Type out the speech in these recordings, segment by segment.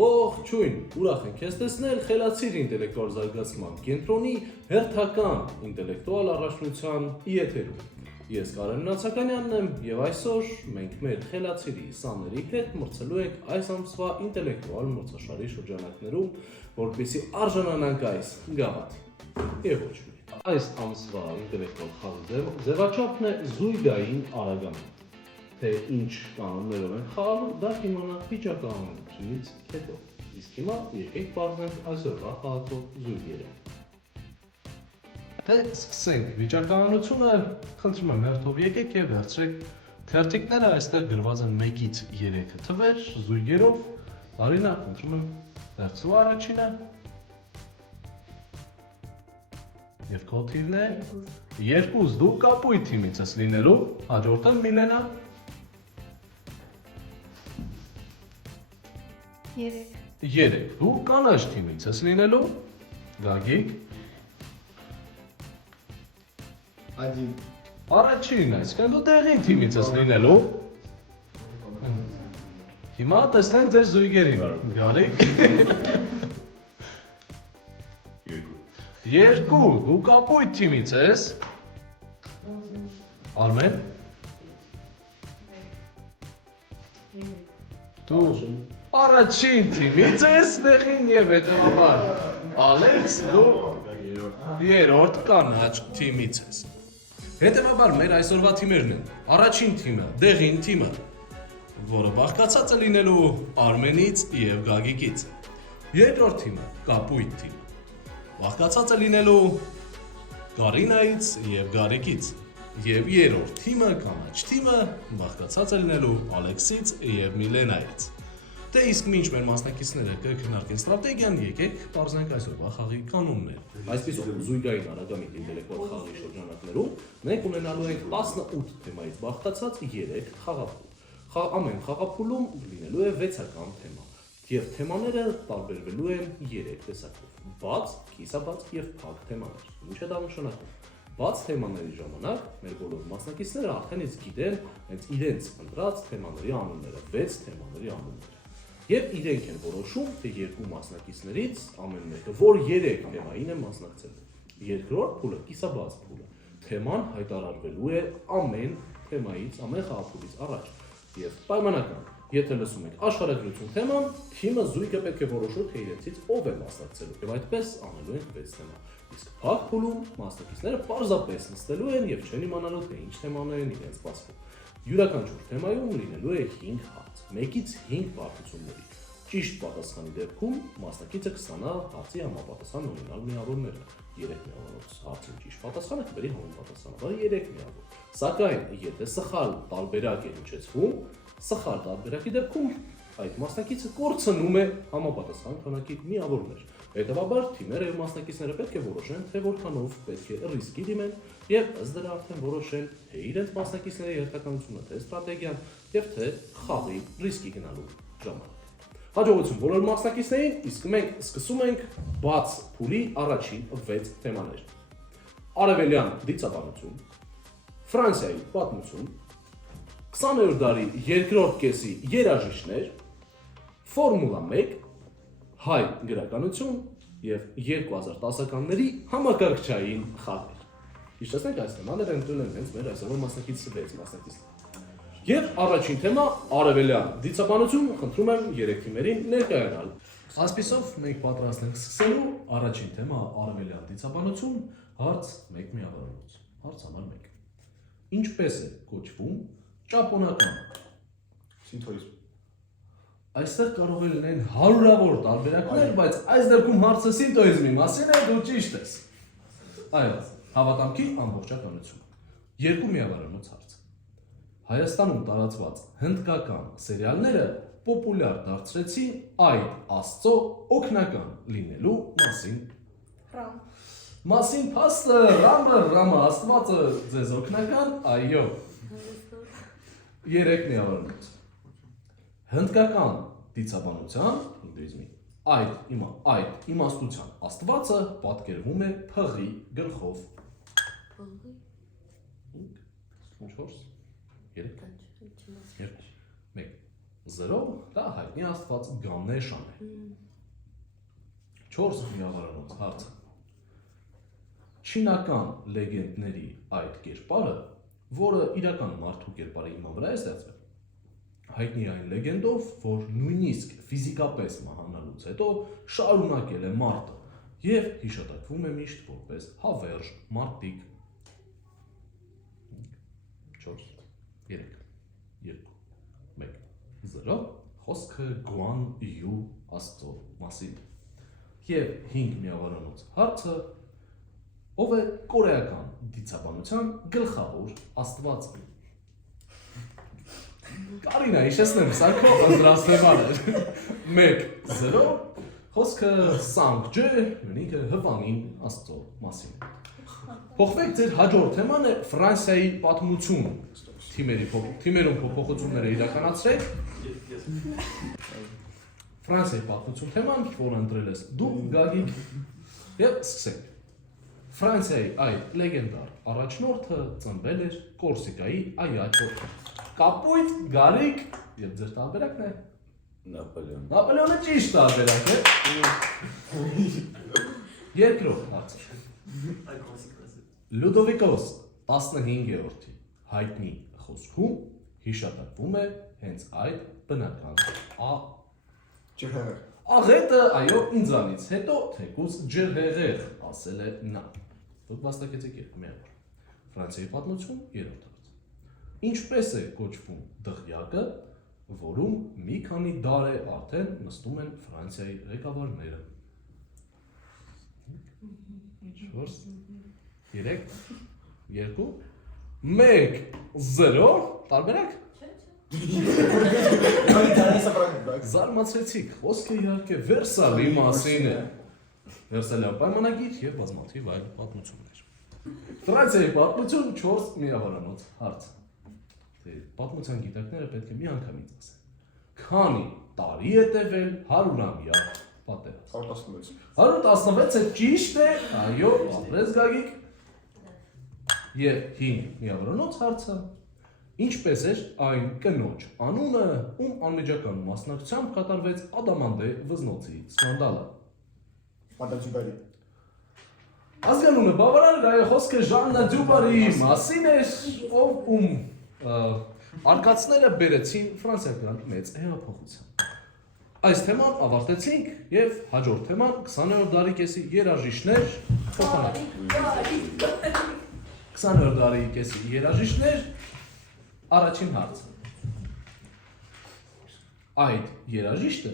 Ողջույն, ուրախ ենք քեզ տեսնել Խելացիր ինտելեկտուալ զարգացման կենտրոնի հերթական ինտելեկտուալ առաջնության եթերում։ Ես Կարեն Նացականյանն եմ եւ այսօր մենք մեր Խելացիրի սաների հետ մրցելու ենք այս ամսվա ինտելեկտուալ մրցաշարի շրջանակներում, որպեսզի արժանանանք այս գավաթին։ Եվ ոչ մի։ Այս ամսվա ինտելեկտուալ խաղի ձևաչափն է զույգային արագament։ Թե ինչ կանոններով են խաղալու, դա կիմանա վիճակահանությունից հետո։ Իսկ հիմա եկեք պարզենք այսօրվա խաղացող զույգերը։ Թե սկսենք վիճակահանությունը, խնդրում եմ հերթով եկեք եւ վերցրեք թերթիկները, այստեղ գրված են 1-ից 3 թվեր զույգերով։ Լարինա, խնդրում եմ վերցրու առաջինը։ Եվ քո թիվն է 2, դու կապույտ թիմից ես լինելու, հաջորդը Միլենա 3, դու կանաչ թիմից ես լինելու, Գագիկ 1, առաջինն այսքան դու դեղին թիմից ես լինելու։ Հիմա տեսնենք ձեր զույգերին, Գարիկ 2, դու կապույտ թիմից ես, Արմեն դու առաջին թիմից ես դեղին եւ հետեւաբար Ալեքս դու երրորդ կանաչ թիմից ես։ Հետեւաբար մեր այսօրվա թիմերն են առաջին թիմը դեղին թիմը, որը բաղկացած է լինելու Արմենից եւ Գագիկից։ Երկրորդ թիմը կապույտ թիմը, բաղկացած է լինելու Կարինայից եւ Գարիկից։ Եվ երրորդ թիմը կանաչ թիմը բաղկացած է լինելու Ալեքսից եւ Միլենայից։ Դե իսկ մինչ մեր մասնակիցները կքննարկեն ստրատեգիան, եկեք պարզենք այսօրվա խաղի կանոնները։ Այսպիսով զույգային արագամիտ ինտելեկտուալ խաղի շրջանակներում մենք ունենալու ենք 18 թեմայից բաղկացած 3 խաղափուլ։ Ամեն խաղափուլում լինելու է 6-ական թեմա, եւ թեմաները տարբերվելու են 3 տեսակով՝ բաց, կիսաբաց եւ փակ թեմաներ։ Ինչ է դա նշանակում։ Բաց թեմաների ժամանակ մեր բոլոր մասնակիցները արդեն իսկ գիտեն հենց իրենց ընտրած թեմաների անունները, 6 թեմաների անունները։ Եվ իրենք են որոշում, թե երկու մասնակիցներից ամեն մեկը որ 3 թեմային է մասնակցելու։ Երկրորդ փուլը կիսաբաց փուլը։ Թեման հայտարարվելու է ամեն թեմայից, ամեն խաղափուլից առաջ։ Եվ պայմանական, եթե լսում եք աշխարհագրություն թեման, թիմը զույգը պետք է որոշի, թե իրենցից ով է մասնակցելու։ Եվ այդպես անելու են 6 թեմա։ Իսկ փակ փուլում մասնակիցները պարզապես նստելու են եւ չեն իմանալու, թե ինչ թեմաներ են իրենց բացվում։ Յուրաքանչյուր թեմայում լինելու է 5 հարց, 1-ից 5 բարդությունների։ Ճիշտ պատասխանի դեպքում մասնակիցը կստանա հարցի համապատասխան նոմինալ միավորները։ 3 միավորով հարցին ճիշտ պատասխանը կբերի համապատասխանաբար 3 միավոր։ Սակայն եթե սխալ տարբերակ է հնչեցվում, սխալ տարբերակի դեպքում այդ մասնակիցը կորցնում է համապատասխան քանակի միավորներ։ Հետևաբար թիմերը եւ մասնակիցները պետք է որոշեն, թե որքանով պետք է ռիսկի դիմեն եւ ըստ դրա արդեն որոշեն թե իրենց մասնակիցների երթականությունը, թե ստրատեգիան եւ թե խաղի ռիսկի գնալու ժամանակ։ Հաջողություն բոլոր մասնակիցներին, իսկ մենք սկսում ենք բաց փուլի առաջին 6 թեմաներ։ Արևելյան դիցաբանություն, Ֆրանսիայի պատմություն, 20-րդ դարի երկրորդ կեսի երաժիշտներ, Ֆորմուլա 1, հայ գրականություն եւ 2010-ականների համակարգչային խաղեր։ Հիշեցնենք այս թեմաները ընդունել են հենց մեր այսօրվա մասնակիցի 6 մասնակիցներ։ Եվ առաջին թեմա արևելյան դիցաբանություն, խնդրում եմ 3 թիմերին ներկայանալ։ Այսպիսով մենք պատրաստ ենք սկսելու առաջին թեմա արևելյան դիցաբանություն, հարց 1 միավորով։ Հարց համար 1։ Ինչպես է կոչվում ճապոնական սինթոիզմ։ Այստեղ կարող է լինեն հարյուրավոր տարբերակներ, բայց այս դեպքում հարցը սինթոիզմի մասին է, դու ճիշտ ես։ Այո, հավատամքի ամբողջականություն։ 2 միավորանոց հարց։ Հայաստանում տարածված հնդկական սերիալները պոպուլյար դարձրեցին այդ աստծո օգնական լինելու մասին։ Ռամ։ Մասին փաստը Ռամը աստվածը ձեզ օգնական, այո։ 3 միավորանոց։ Հնդկական դիցաբանության հինդուիզմի այդ իմաստության աստվածը պատկերվում է փղի գլխով։ Փղի։ 5, 4, 3, 2, 1։ 0 դա հայտնի աստված Գանեշան է։ 4 միավորանոց հարցը։ Չինական լեգենդների այդ կերպարը, որը իրական մարդու կերպարի հիման վրա է ստեղծվել, հայտնի այն լեգենդով, որ նույնիսկ ֆիզիկապես մահանալուց հետո շարունակել է մարդը եւ հիշատակվում է միշտ որպես հավերժ մարդիկ։ 4 3 2 1 0 խոսքը Գուան Յու աստծո մասին։ Եվ 5 միավորանոց հարցը, ով է կորեական դիցաբանության գլխավոր աստվածը։ Կարինա, հիշեցնեմ, սա քո ընտրաստեղան էր։ 1-0 խոսքը Սանկջե, ինքը հվանին աստծո մասին։ Փոխվեք ձեր հաջորդ թեման է Ֆրանսիայի պատմություն։ Թիմերում փոփոխություններ իրականացրեք։ Ֆրանսիայի պատմություն թեման, որը ընտրել ես դու, Գագիկ, եւ սկսենք։ Ֆրանսիայի այդ լեգենդար առաջնորդը ծնվել էր Կորսիկայի այաճ օրը։ Կապույտ, գարիկ եւ ձեր տարբերակն է Նապոլեոն։ Նապոլեոնը ճիշտ տարբերակ է։ Երկրորդ հարցը։ Լյուդովիկոս 15-րդի հայտնի խոսքում հիշատակվում է հենց այդ բնական Ջհեր։ աղետը, այո, ինձանից հետո թեկուզ ջրհեղեղ ասել է նա։ Դուք վաստակեցեք երկու միավոր։ Ֆրանսիայի պատմություն 3-րդ հարց։ Ինչպես է կոչվում դղյակը, որում մի քանի դար է արդեն նստում են Ֆրանսիայի ղեկավարները։ 4 3 2 1-0 տարբերակ։ Զարմացրեցիք, խոսքը իհարկե Վերսալի մասին է։ Վերսալյան պայմանագիր եւ բազմաթիվ այլ պատմություններ։ Ֆրանսիայի պատմություն 4 միավորանոց հարց։ Պատմության գիտակները պետք է մի անգամից ասեն։ Քանի տարի է տևել 100-ամյա պատերազմ։ 116 է ճիշտ է, այո, ապրես Գագիկ։ Եվ 5 միավորանոց հարցը։ Ինչպես էր այն կնոջ անունը, ում անմիջական մասնակցությամբ կատարվեց Ադամանդե վզնոցի սկանդալը։ Մադամջուբարի։ Ազգանունը բավարար այո խոսքը Ժաննա Դյուբարի մասին էր, ում արկածները բերեցին ֆրանսիական մեծ հեղափոխության։ Այս թեման ավարտեցինք եւ հաջորդ թեման 20-րդ դարի կեսի երաժիշտներ փոխանակ։ 20-րդ դարի կեսի երաժիշտներ առաջին հարցը։ Այդ երաժիշտը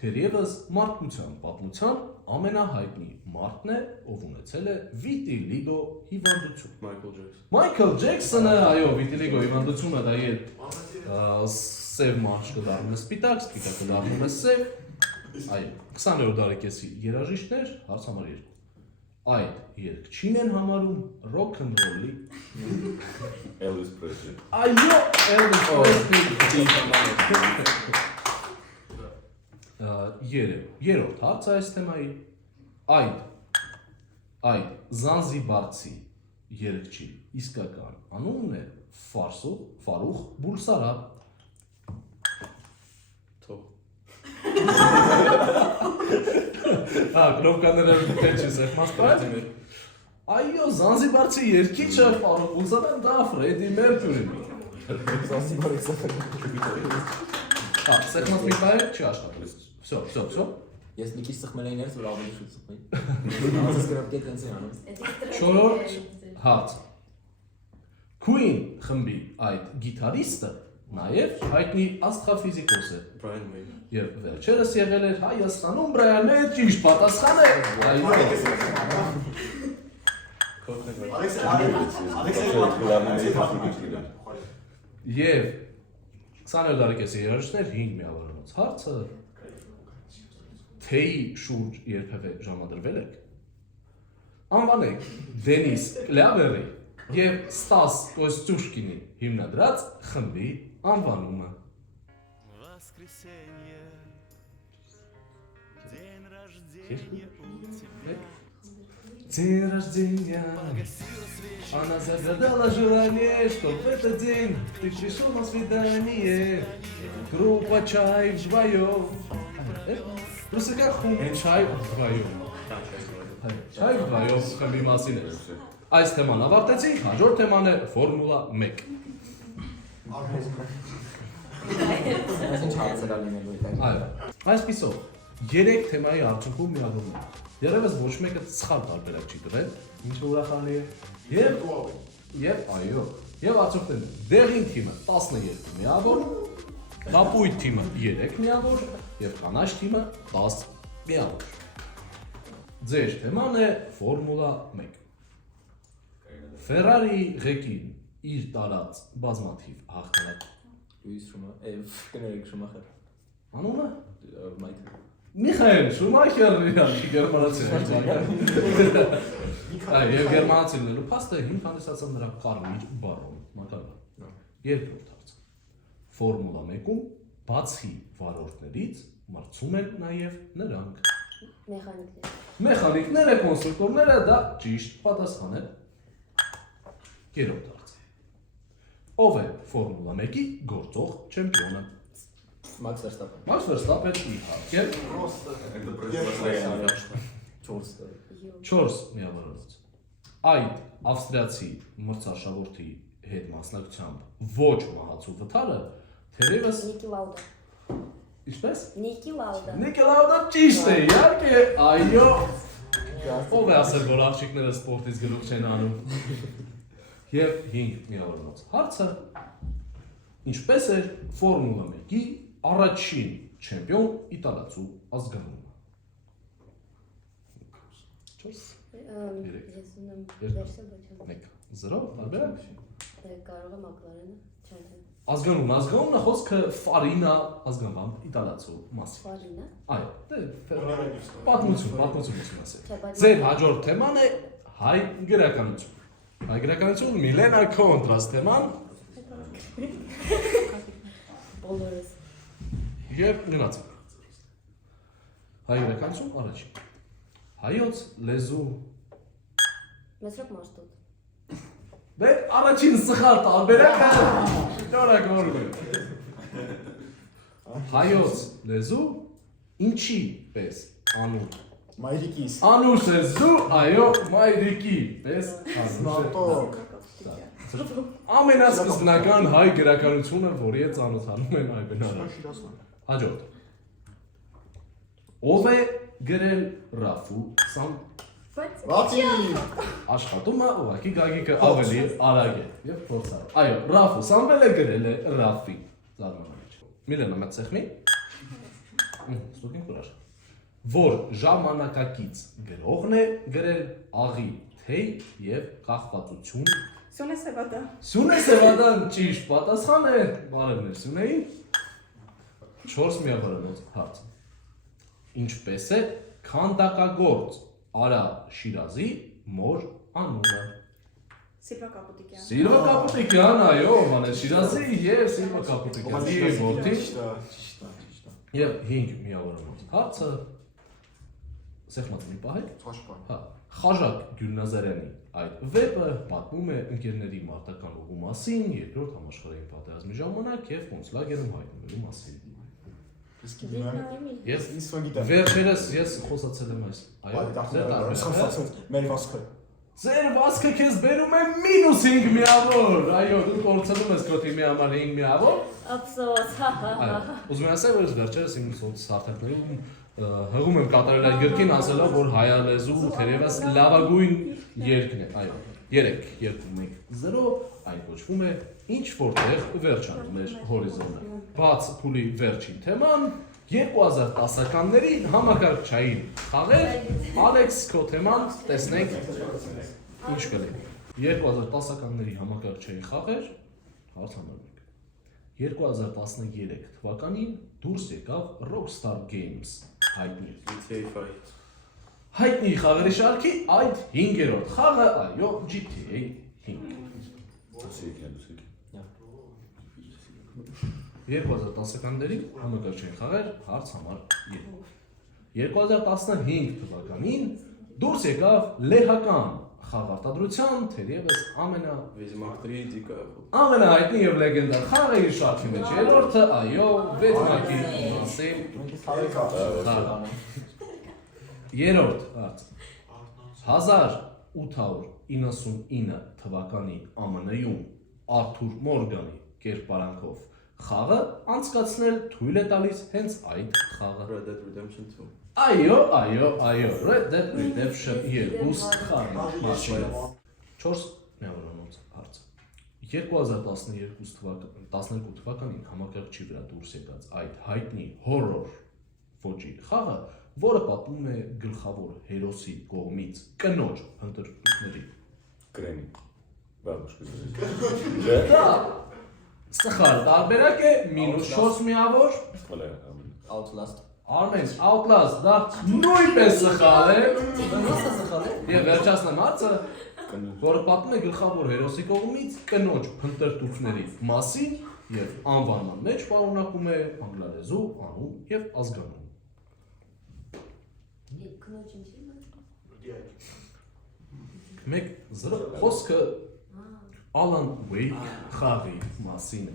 թերևս մարդկության պատմության ամենահայտնի մարդն է, ով ունեցել է վիտիլիգո հիվանդություն։ Մայքլ Ջեքսոնը, այո, վիտիլիգո հիվանդությունը դա է սև մաշկը դառնում է սպիտակ, սպիտակը դառնում է սև։ Այո, 20-րդ դարի կեսի երաժիշտներ, հարց համար 2։ Այդ երգչին են համարում ռոք-ն-ռոլի։ Elvis Presley։ Այո, Elvis Presley։ Երրորդ հարցը այս թեմայի։ Այդ Զանզիբարցի երգչի իսկական անունն է Ֆարուխ Բուլսարա։ Կնոպկաները պետք չի սեղմած պայծիմ էր։ Այո, Զանզիբարցի երգիչը Ֆարուխ Բուլսարան դա Ֆրեդի Մերկյուրին։ Սեղմած մի պայր չի աշխատում։ Всё։ Ես մի քիչ սխմել էի ներս, որ ավելի շուտ սխմեի։ Ասես գրապկե տենց է անում։ Չորրորդ հարց։ Queen խմբի այդ գիտարիստը նաև հայտնի աստղաֆիզիկոս է։ Brian May։ Եվ վերջերս եղել էր Հայաստանում Brian May ճիշտ պատասխան է։ Եվ 20-րդ դարի կեսի երաժիշտներ 5 միավորանոց հարցը թեյի շուրջ երբևէ ժամադրվել եք։ Անվանեք Դենիս Կլավերի եւ Ստաս Կոստյուշկինի հիմնադրած խմբի անվանումը։ Воскресенье, день рождения у тебя. День рождения. Она загадала желание, что в этот день ты пришел на свидание. Группа чай вдвоем. Просто как чай вдвоем. Чай вдвоем, խմբի մասին է։ Այս թեման ավարտեցինք, հաջորդ թեման է Ֆորմուլա 1։ Այսինչ հարցեր ալինելու է։ Այո, այսպիսով 3 թեմայի արդյունքում միավորում են։ Երևս ոչ մեկը սխալ տարբերակ չի տվել, ինչը ուրախալի է։ Եվ այո, եւ արդյունքն է դեղին թիմը 12 միավոր, կապույտ թիմը 3 միավոր եւ կանաչ թիմը 10 միավոր։ Ձեր թեման է Ֆորմուլա 1։ Ferrari ղեկին իր տարած բազմաթիվ հաղթանակ Լուիս կներեք Շումախեր։ անունը Մայքլ։ Միխայել Շումախերն իրանքի գերմանացին եւ գերմանացիներու փաստը հիմք հանդիսացավ նրա կարմիր բարոն մակարդակը։ Երկրորդ հարցը։ Ֆորմուլա 1-ում բացի վարորդներից մրցում են նաեւ նրանք։ Մեխանիկները, կոնստրուկտորները դա ճիշտ պատասխան է։ Երրորդ հարցը։ Ով է Ֆորմուլա 1-ի գործող չեմպիոնը։ Մաքս Վերստապեն։ Մաքս Վերստապեն իհարկե Это произошло. 4 միավորից։ Այդ ավստրիացի մրցաշավորդի հետ մասնակցությամբ ոչ մահացու վթարը թերևս Նիկի Լաուդա։ ինչպես Նիկի Լաուդա։ Նիկի Լաուդա ճիշտ է, իհարկե, այո։ Ով է ասել, որ աղջիկները սպորտից գլուխ չեն անում։ Եվ 5 միավորված հարցը ինչպես էր Ֆորմուլա 1-ի առաջին չեմպիոն իտալացու ազգանունը։ 4 Ես ունեմ վերսը, բայց 1-0 տարբերակ։ կարող է Մակլարենը, չեմ։ Ազգանունը խոսքը Ֆարինա ազգանվամբ իտալացու մասին։ Ֆարինա։ Այո, պատմություն ասել։ Չէ, բայց Ձեր հաջորդ թեման է հայ գրականություն։ Հայ գրականություն Միլենա Կոնտրաստ թեման բոլորս։ եւ գնացինք։ Հայ գրականություն առաջին։ Հայոց լեզու Մեսրոպ Մաշտոտ։ Դե առաջին սխալ տարբերակը շնորհակալություն է։ Հայոց լեզու ինչի պես անուն։ Մայրիկիս։ Անուշ լեզու, այո, մայրիկի պես անուշ։ Ամենասկզբնական հայ գրականությունը, որի հետ ծանոթանում են այբենարը։ Հաջորդ։ Ով է գրել Ռաֆու Սամ Բացի։ աշխատումը ուղղակի Գագիկը ավելի արագ է եւ փորձառու։ Այո, Ռաֆու Սամվելը գրել է Ռաֆի զարմանալի։ Միլենա մտցեխմի։ Ստուգին կուրаж։ Որ ժամանակակից գրողն է գրել աղի թեյ եւ կախվածություն։ Սյունե Սևադա։ Սյունե Սևադան ճիշտ պատասխան է, բարևներ Սյունեին։ 4 միավորված հարց։ Ինչպես է քանդակագործ Արա Շիրազի մոր անունը։ Սիլվա Կապուտիկյան։ Սիլվա Կապուտիկյան, այո, Մանես Շիրազի եւ Սիլվա Կապուտիկյանի որդի եւ 5 միավորված հարցը սեղմածնի պահեք։ Հա, Խաժակ Գյուլնազարյանի այդ վեպը պատմում է ընկերների մարտական ուղու մասին, երկրորդ համաշխարհային պատերազմի ժամանակ եւ կոնցլագերում հայտնվելու մասին։ Ես վերջերս ես խոսացել եմ այս։ Այո, Մեր վասքը։ Ձեր վասքը քեզ բերում է -5 միավոր։ Այո, դու կորցնում ես քո թիմի համար 5 միավոր։ Ափսոս, հա։ Այո, ուզում եմ ասել, որ վերջերս իմ սարթակներում հղում եմ կատարել այդ գրքին ասելով, որ հայալեզու թերևս լավագույն երկն է։ Այո, 3-2-1-0 այն կոչվում է ինչ որտեղ վերջանում էր հորիզոնը։ Բաց փուլի վերջին թեման 2010-ականների համակարգչային խաղեր, Ալեքս քո թեման տեսնենք ինչ կլինի։ 2010-ականների համակարգչային խաղեր, հարցանարենք։ 2013 թվականին դուրս եկավ Rockstar Games հայտնի GTA 5։ Հայտնի խաղերի շարքի այդ 5-րդ խաղը, այո, GTA 5։ 2010-ականների համակարգչային խաղեր հարց համար 2։ 2015 թվականին Դուրս եկավ լեհական խաղարտադրության թերևս Վեզմակտրի դիկա։ ամենահայտնի եւ լեգենդար խաղը իր շարքի մեջ երրորդը, այո, Վեդմակի մասին երրորդ հարց 1899 թվականի ԱՄՆ-ում Արթուր Մորգանի կերպարանքով խաղը անցկացնել թույլ է տալիս հենց այդ խաղը։ Red Dead Redemption 2։ Այո, Red Dead Redemption 2 խաղը։ 4 միավորանոց հարց 2012 թվականին համակարգչի վրա դուրս եկած այդ հայտնի հորոր ոճի խաղը, որը պատմում է գլխավոր հերոսի կողմից կնոջ հնդրտուքների Կրեմի։ Բաբուշկը։ դա սխալ տարբերակ է -4 միավոր Outlast։ Armen Outlast դա նույնպես սխալ է Ո՞նց է սխալ է։ եւ վերջացնեմ հարցը որը պատմում է գլխավոր հերոսի կողմից կնոջ փնտրտուքների մասին եւ անվանման մեջ պարունակում է անգլերեզու անուն եւ ազգանուն մեկ զրո խոսքը Alan Wake խաղի մասին է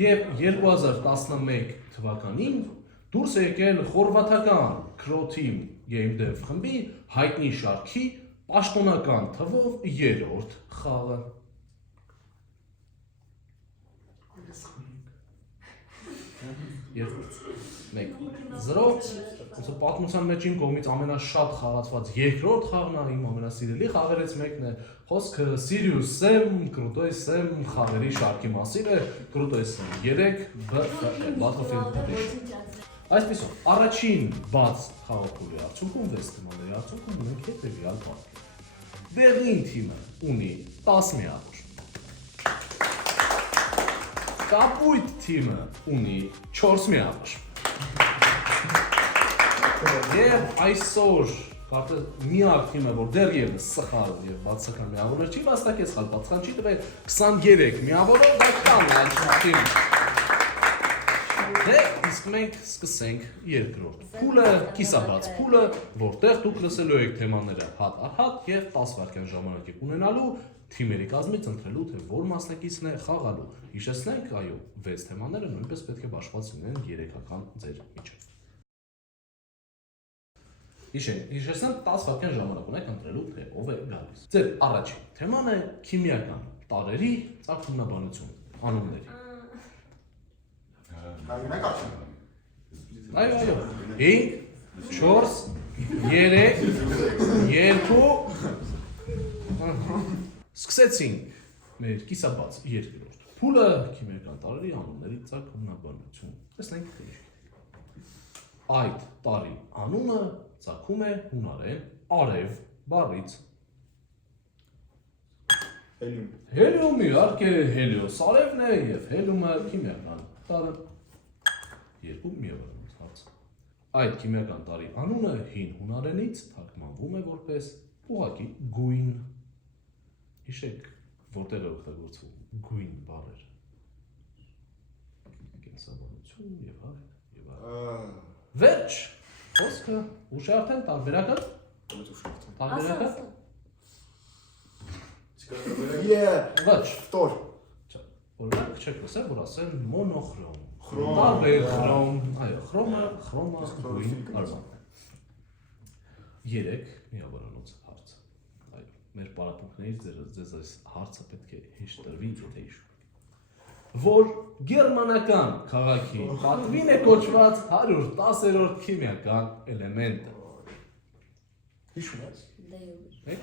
Եվ 2011 թվականին դուրս է եկել խորվաթական Crow Team Game Dev խմբի հայտնի շարքի պաշտոնական թվով երրորդ խաղը։ Մեկ զրո ոնց պատմության մեջ իմ կողմից ամենաշատ խաղացված երկրորդ խաղն է, իմ ամենասիրելի խաղերից մեկն է։ Խոսքը Serious Sam, Krutoy Sam խաղերի շարքի մասին է, Krutoy Sam 3 Battlefield 3։ Այսպեսով, առաջին բաց խաղափորի արդյունքում 6 թեմաների արդյունքում ունենք հետևյալ պատկեր։ Berlin թիմը ունի 10 միավոր։ Կապույտ թիմը ունի 4 միավոր։ Եվ այսօր կարծես միակ թիմը, որ դեռևս սխալ եւ բացական միավորներ չի վաստակել, սխալ պատասխան չի տվել 23 միավորով դա կան այս թիմը։ Դե իսկ մենք սկսենք երկրորդ փուլը, կիսաբաց փուլը, որտեղ դուք լսելու եք թեմաները հատ առ հատ եւ 10 վայրկյան ժամանակ եք ունենալու թիմերի կազմից ընտրելու թե որ մասնակիցն է խաղալու։ Հիշեցնենք, այո, 6 թեմաները նույնպես պետք է բաշխված լինեն 3-ական ձեր միջև։ Հիշեցնենք 10 վայրկյան ժամանակ ունեք ընտրելու թե ով է գալիս։ Ձեր առաջին թեման է քիմիական տարերի ծագումնաբանություն, անունների։ Այո, 5, 4, 3, 2 Սկսեցինք մեր կիսաբաց երկրորդ փուլը քիմիական տարրերի անունների ծագումնաբանություն։ Տեսնենք ինչ։ Այդ տարի անունը ծագում է հունարեն արև բառից։ Հելիում իհարկե հելիոս արևն է եւ հելիումը քիմիական տարր։ Երկու միավորանոց հարց։ Այդ քիմիական տարի անունը հին հունարենից թարգմանվում է որպես ուղղակի գույն։ Հիշեք, որտեղ է օգտագործվում գույն բառեր։ Կենսաբանություն եւ այլ եւ այլ։ Վերջ։ Խոսքը ուշ է արդեն տարբերակը։ Տարբերակը։ Ոչ։ Վտոր։ Օրինակ չեք լսել, որ ասեն մոնոխրոմ։ Տարբեր խրոմ, այո, խրոմը գույն արժան է։ 3 միավորանոց հարց։ Այո, մեր պարապմունքներից ձեզ այս հարցը պետք է հիշ տրվի, եթե հիշում եք։ Որ գերմանական քաղաքի պատվին է կոչված 110-րդ քիմիական էլեմենտը։ Հիշում ես։ 3,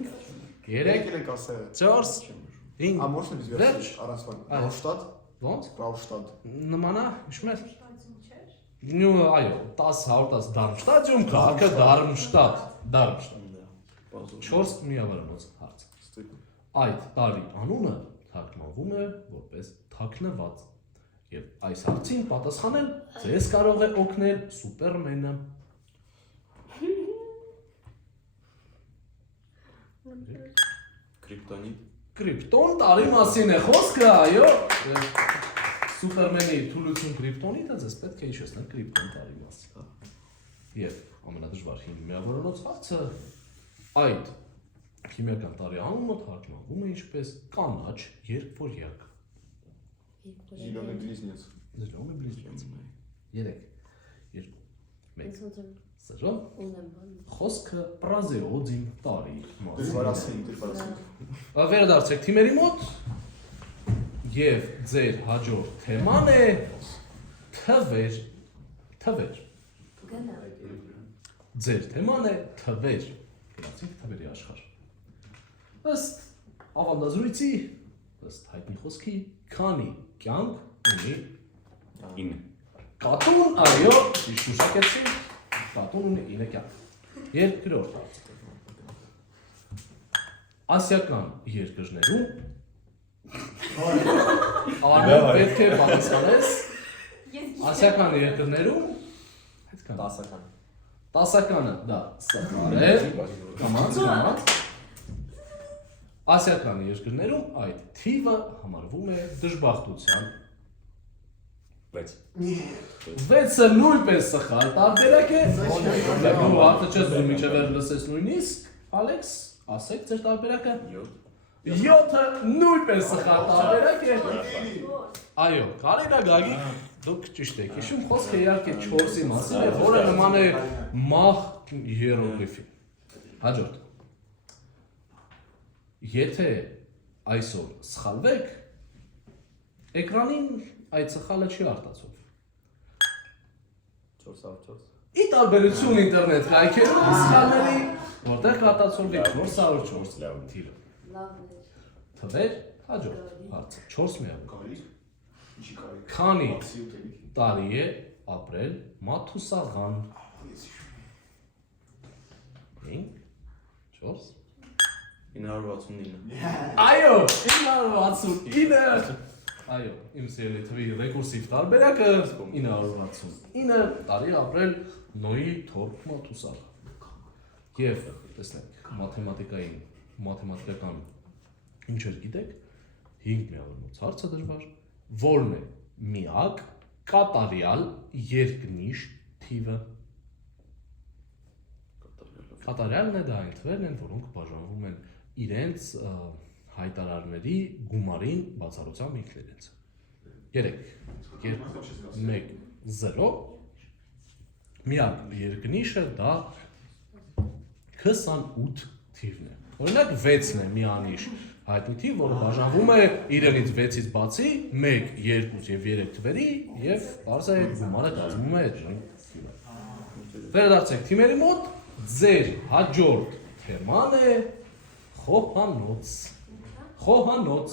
4, 5, Ամորսն է Վերջ։ առանցման։ Ռաուշտադ։ ոնց։ Ռաուշտադ։ Նմանա, հիշում ես։ Նու, այո, 10-110 Դարմշտադիում քաղաքը Դարմշտադ։ 4 միավորանոց հարց։ Այդ տարի անունը թարգմանվում է որպես թաքնված։ Եվ այս հարցին պատասխանել ձեզ կարող է օգնել Սուպերմենը։ Կրիպտոնիտ։ Կրիպտոն տարի մասին է խոսքը, այո։ Սուպերմենի թուլություն կրիպտոնիտը ձեզ պետք է հիշեցնել կրիպտոն տարի մասին։ Եվ ամենադժվար 5 միավորոնոց հարցը այդ քիմիական տարեանումը թարգմանվում է ինչպես կանաչ երկվորյակ։ Зеленый близнец. Զրոմի բլիզնից։ 3 2 1 0 Ունեմ բան։ Խոսքը պրազեոդին տարի Դրվարացին, մասին։ դրվարացին։ Վերադարձեք թիմերի մոտ եւ ձեր հաջորդ թեման է թվեր։ Գնա։ Ձեր թեման է թվեր։ Գնացինք թվերի աշխարհ։ Ըստ ավանդազրույցի, ըստ հայտնի խոսքի, քանի կյանք ունի 9 կատուն, այո, ճիշտ ուշակեցին, կատուն ունի 9 կյանք։ Երկրորդ հարցը։ Ասիական երկրներում Արմեն պետք է պատասխանես ասիական երկրներում այդքան 10-ական։ 10-ականը, դա սխալ է, կամաց։ Ասիական երկրներում այդ թիվը համարվում է դժբախտության 6 6-ը նույնպես սխալ տարբերակ է։ Դու արդեն չես դու միջև լսես նույնիսկ, Ալեքս, ասեք ձեր տարբերակը։ 7-ը նույնպես սխալ տարբերակ է։ Այո, Կարինա Գագիկ, դուք ճիշտ եք հիշում, խոսքը իհարկե 4-ի մասին է, որը նման է մահ հիերոգլիֆին։ Հաջորդ։ Եթե այսօր սխալվեք, էկրանին այդ սխալը չի արտացով։ 404։ Ի տարբերություն ինտերնետ կայքերում սխալների, որտեղ կարտացոլվի 404 թիվը։ Լավն է։ Թվեր, հաջորդ հարցը, 4 միավոր։ Քանի տարի է ապրել Մաթուսաղան։ 5 4 969։ Այո, 969։ Այո, իմ սիրելի թվի ռեկուրսիվ տարբերակը 969 տարի ապրել Նոյի թորք Մաթուսաղ։ Եվ տեսնենք մաթեմատիկական ինչեր գիտեք, 5 միավորնոց հարցը դժվար, որն է միակ կատարյալ երկնիշ թիվը։ Կատարյալն է դա այն թվերն են, որոնք բաժանվում են իրենց հայտարարների գումարին բացառությամբ ինքներինց։ 3 2 1 0 միակ երկնիշը դա 28 թիվն է։ Օրինակ 6-ն է միանիշ հայտնի թիվ, որը բաժանվում է իրենից 6-ից բացի 1, 2 եւ 3 թվերի եւ բարձր է գումարը կազմում է այդ թիվը։ Վերադարձեք թիմերի մոտ, ձեր հաջորդ թեման է խոհանոց։ Խոհանոց։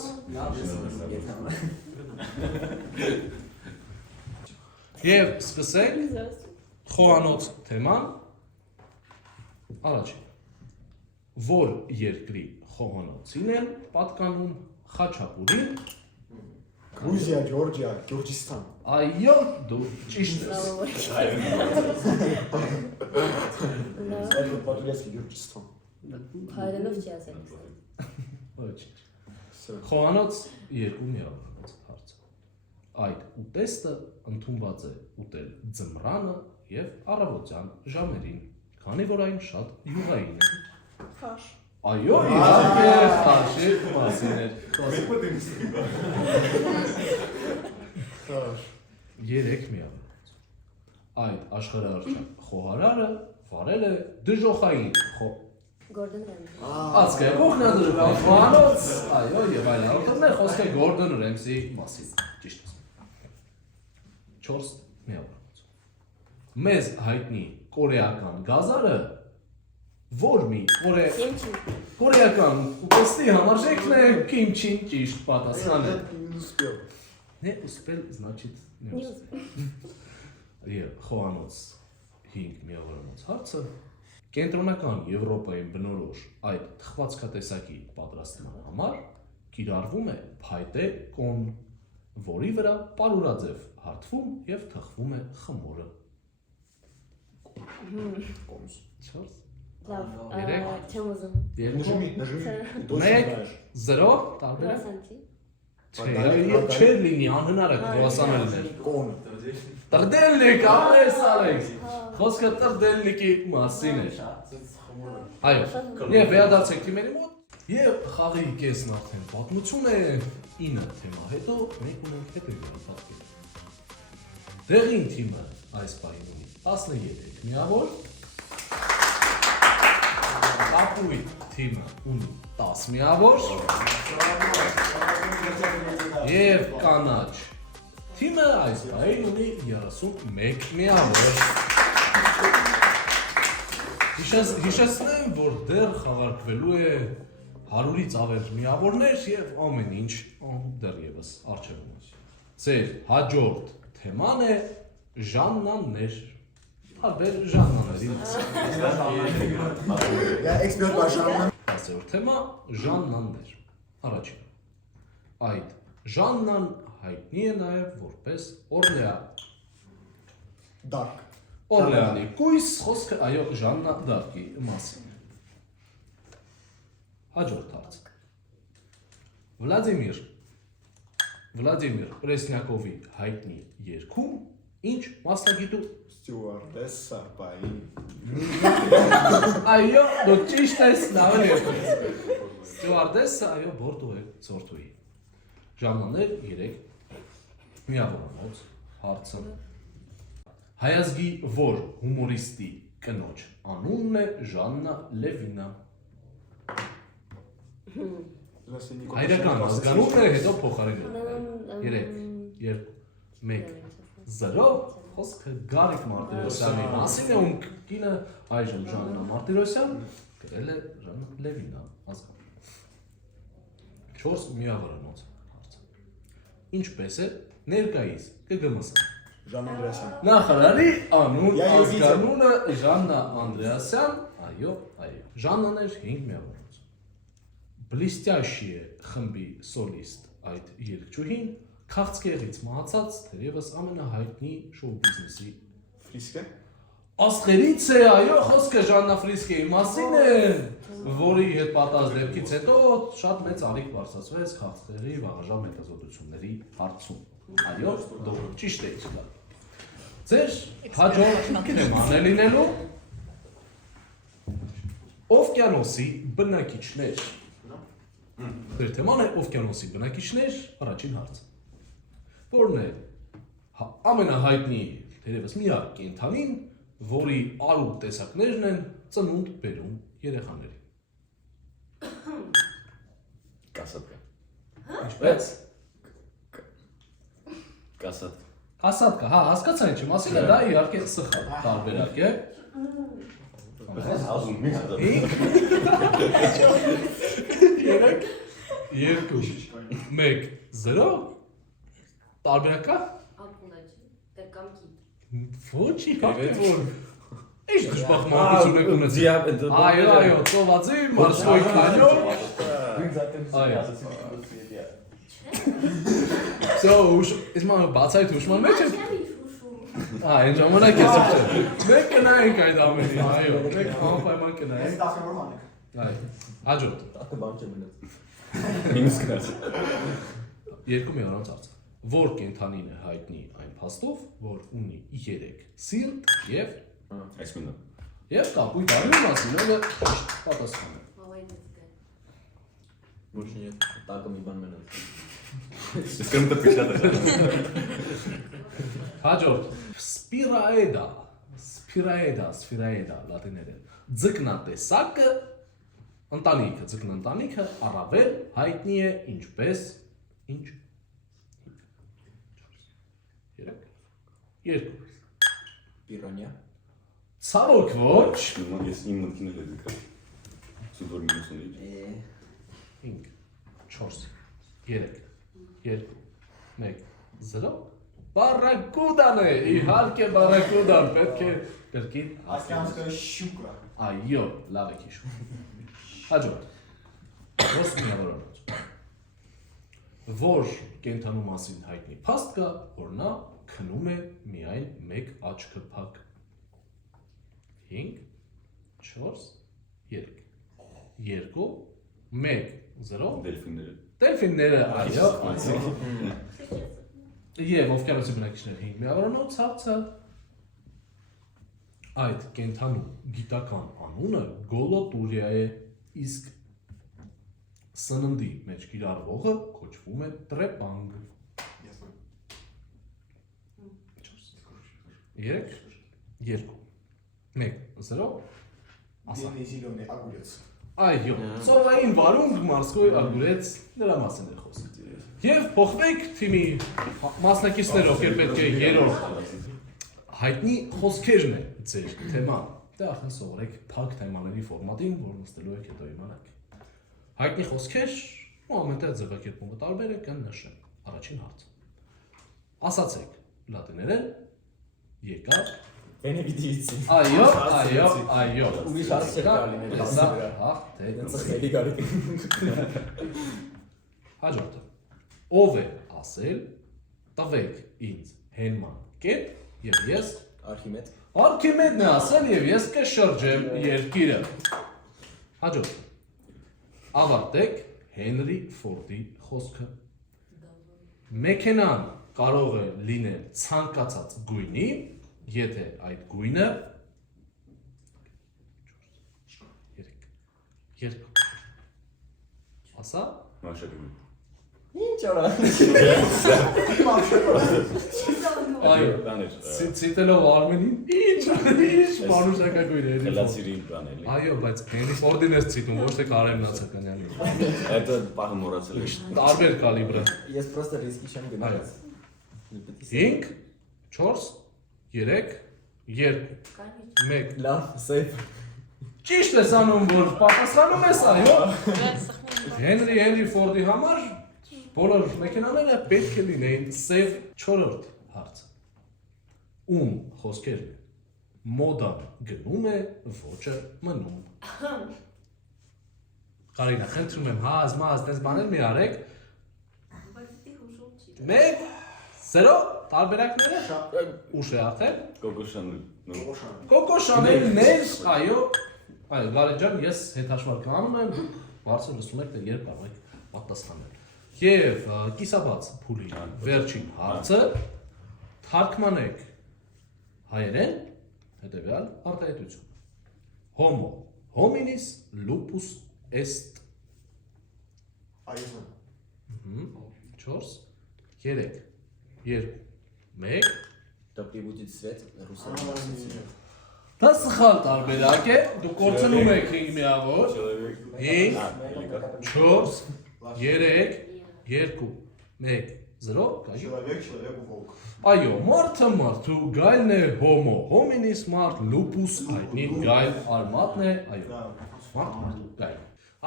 Եվ սկսենք խոհանոց թեման առաջին։ Որ երկրի խոհանոցին են պատկանում Խաչապուրին։ Грузия, Georgia, Gürcistan. Այո, դու ճիշտ ես։ Это по-турецки Gürcistan. Հայերենով չի ասել։ Ոչինչ։ Խոհանոց երկու միավորնոց հարցը։ Այդ ուտեստը ընդունված է ուտել ձմռանը եւ առավոտյան ժամերին, քանի որ այն շատ յուղային է։ Խաշ։ Այո, իհարկե, խաշի մասին էր։ 3 միավորնոց։ Այդ աշխարհարչակ խոհարարը վարել է դժոխային Գորդոն Ռեմզի։ Ասկե փոխնադրված խոհանոց, այո, եւ այլն։ Որտեղ խոսքը Գորդոն Ռեմզի մասին։ Ճիշտ է։ 4 միավորնոց։ Մեզ հայտնի կորեական գազարը որ մի կորեական ուտեստի համարժեքն է կիմչին ճիշտ պատասխանը։ Не успел. Не успел, значит не успел։ Եվ խոհանոց 5 միավորնոց հարցը կենտրոնական Եվրոպայի բնորոշ այդ թխվածքատեսակի պատրաստման համար կիրառվում է փայտե կոն, որի վրա պարուրաձև հարթվում եւ թխվում է խմորը։ 4 Լավ, Երեք։ չեմ ուզում։ Нажми, нажми. Ты точно Մեկ, знаешь. 0 տարբերակ։ Կրասանցի։ Չէ, չէ լինի անհնար է կրուասանը լինել։ Кон. Տրդելնիկ, ապրես Ալեքս։ Խոսքը տրդելնիկի մասին է։ Այո, եւ վերադարձեք թիմերի մոտ եւ խաղի կեսն արդեն պատմություն է 9 թեմա հետո մենք ունենք հետեւյալ պատկերը։ Դեղին թիմը այս պահին ունի 13 միավոր, կապույտ թիմը ունի 10 միավոր եւ կանաչ թիմը այս պահին ունի 31 միավոր։ Հիշեցնեմ, որ դեռ խաղարկվելու է 100-ից ավել միավորներ եւ ամեն ինչ դեռևս առջևում է։ Ձեր հաջորդ թեման է Ժաննաներ։ Հարբեր Ժաննաների մասին։ Я эксперт по жанрам. 10-րդ թեմա Ժաննաներ։ Առաջին։ Այդ Ժաննան հայտնի է նաեւ որպես Օրլեան։ Dark. Օրլեանի կույս խոսքը այո Ժաննա Դարկի մասին է։ Հաջորդ հարց։ Վլադիմիր Պրեսնյակովի հայտնի երգում ինչ մասնագիտու։ Стюардесса պայի։ Այո, դու ճիշտ ես լավ երկու։ Ստյուարդեսը այո բորդու է ծորտուի։ Ժամաներ 3 միավորանոց հարցը։ Հայազգի որ հումորիստի կնոջ անունն է Ժաննա Լևինա։ Հայրական ազգանունն է հետո փոխարինել։ 3 2 1 0 խոսքը Գարիկ Մարտիրոսյանի մասին է, ում կինը այժմ Ժաննա Մարտիրոսյան գրել է Ժաննա Լևինա ազգանուն։ 4 միավորանոց հարց։ Ինչպես է ներկայիս ԿԳՄՍ Ժան Անդրեասյան։ նախարարի անուն Я её видел. ազգանունը Ժաննա Անդրեասյան, այո, այո։ Ժաննաներ 5 միավորանոց։ Блестящие խմբի սոլիստ այդ երգչուհին քաղցկեղից մահացած թերևս ամենահայտնի շոու բիզնեսի Ֆրիսկե։ աստղերից է, այո, խոսքը Ժաննա Ֆրիսկեի մասին է, որի հետ պատած դեպքից հետո շատ մեծ ալիք բարձրացվեց քաղցկեղի վաղաժամ հետազոտությունների հարցում։ Այո, դու ճիշտ եք գալ։ Ձեր հաջորդ թեման է լինելու օվկիանոսի բնակիչներ։ Ձեր թեման է օվկիանոսի բնակիչներ, առաջին հարց։ Որն է ամենահայտնի թերևս միակ կենդանին, որի արու տեսակներն են ծնունդ բերում երեխաների։ Կասատկա։ Ինչպես։ Կասատկա։ Հասատկա, հա, հասկացա ինչի մասին է, դա իհարկե սխալ տարբերակ է։ Ազում մի հատ։ 3 2 1 0 տարբերակա։ Դե կամ գիտ։ Ոչ իհարկե որ։ Ինչ դժբախտություն եք ունեցել։ Այո, այո, ծովածի, մարսկոյի կանյոն։ Այո։ So, isma բացայտ հուշման մեջ է։ Այն ժամանակ ես ուշել։ Մենք կնայենք այդ ամենին, այո, մենք անպայման կնայենք։ 10 նորմալ է։ Այո, հաջորդ։ Ակը բան չեմ մնաց։ Մինուս կրած։ Երկու մի առանց արց։ Որ կենթանին է հայտնի այն փաստով, որ ունի 3 սիրտ եւ Այս մինը։ կապույտ արյուն մասին ելը պատասխան է։ Ոչ нет, տակը մի բան մնաց։ Ես կրում տպիշատ է։ Հաջորդ։ Սփիրաեդա լատիներեն։ Ձկնատեսակը ընտանիքը, ձկնընտանիքը առավել հայտնի է ինչպես ինչ 3 2 Պիրանյա։ Ցավոք ոչ Ես իմ մտքին էլ եմ կրում։ Սուպեր մինուս ունի։ 5 4 3 2 1 0 Բարակուդան է, իհարկե բարակուդան, պետք է կրկին Ասկանսկը շուկա։ այո, լավ եք հիշում։ Հաջորդ։ Ո՞ս միավորանոց։ Որ կենթանու մասին հայտնի փաստ կա, որ նա քնում է միայն մեկ աչքը փակ։ 5 4 3 2 1 0 Դելֆինները։ Դելֆինները, այո, Եվ օվկիանոսի բնակիչներ 5 միավորանոց հարցը այդ կենթանու գիտական անունը գոլոտուրիա է, իսկ սննդի մեջ կիրառվողը կոչվում է տրեպանգ։ 3 2 1 0 ասա Зеленый огурец. այո ծովային վարունգ մարսկոյ ագուրեց դրա մասին է խոսքը եւ փոխվեք թիմի մասնակիցներով ովքեր պետք է երրորդ հայտնի խոսքերն է ձեր թեման դա արդեն սովորեք փակ թեմաների ֆորմատին որ նստելու եք հետո իմանաք հայտնի խոսքեր ու ամենտեղ ձևակերպումը տարբեր է կան նշեմ առաջին հարցը ասացեք լատիներեն եկավ Բենեդիկտի։ այո Ուրիշ հարց չկա լինել։ հա թե Ծխելի գարիկ։ հաջորդը ով է ասել տվեք ինձ հենման կետ եւ ես Արխիմեդ։ Արքիմեդն է ասել եւ ես կշրջեմ երկիրը հաջորդը ավարտեք Հենրի Ֆորդի խոսքը մեքենան կարող է լինել ցանկացած գույնի եթե այդ գույնը 2 ասա Մաշակի։ Ինչ արա։ այո Բաներ։ ցիտելով Արմենին ինչ մանուշակագույն է Խելացիրին բան էլի։ այո բայց Հենրի Ֆորդին է ցիտում ոչ թե Կարեն Նացականյանի Այդ բանը մոռացել եմ։ տարբեր կալիբրը Ես պրոստը ռիսկի չեմ գնաց։ 5 4 3 2 1 Լավ, սեյֆ։ Ճիշտ ես անում որ պատասխանում ես այո Հենրի Ֆորդի համար բոլոր մեքենաները պետք է լինեին սև 4-րդ հարցը ում խոսքերն են մոդան գնում է ոճը մնում Կարինա խնդրում եմ հազմազ դες բաներ մի արեք 1 0 տարբերակները ուշ է արդեն Կոկոշանու։ Կոկո Շանելներ այո Գարետ ջան ես հետաշվար կանում եմ բարձր լսում եք թե երբ կարող եք պատասխանել Եվ կիսաբաց փուլի վերջին հարցը թարգմանեք հայերեն հետևյալ արտահայտություն Homo hominis lupus est Այո։ 4 3 2 1 Տոպի բուտի ցվետ ռուսերեն։ Դա սխալ տարբերակ է դուք կորցնում եք 5 միավոր 5 4 3 2 1 0 կայ Человек, волк. Այո, մարդը մարդու գայլն է homo hominis մարդ lupus հայտնի գայլ արմատն է, այո, մարդ գայլ։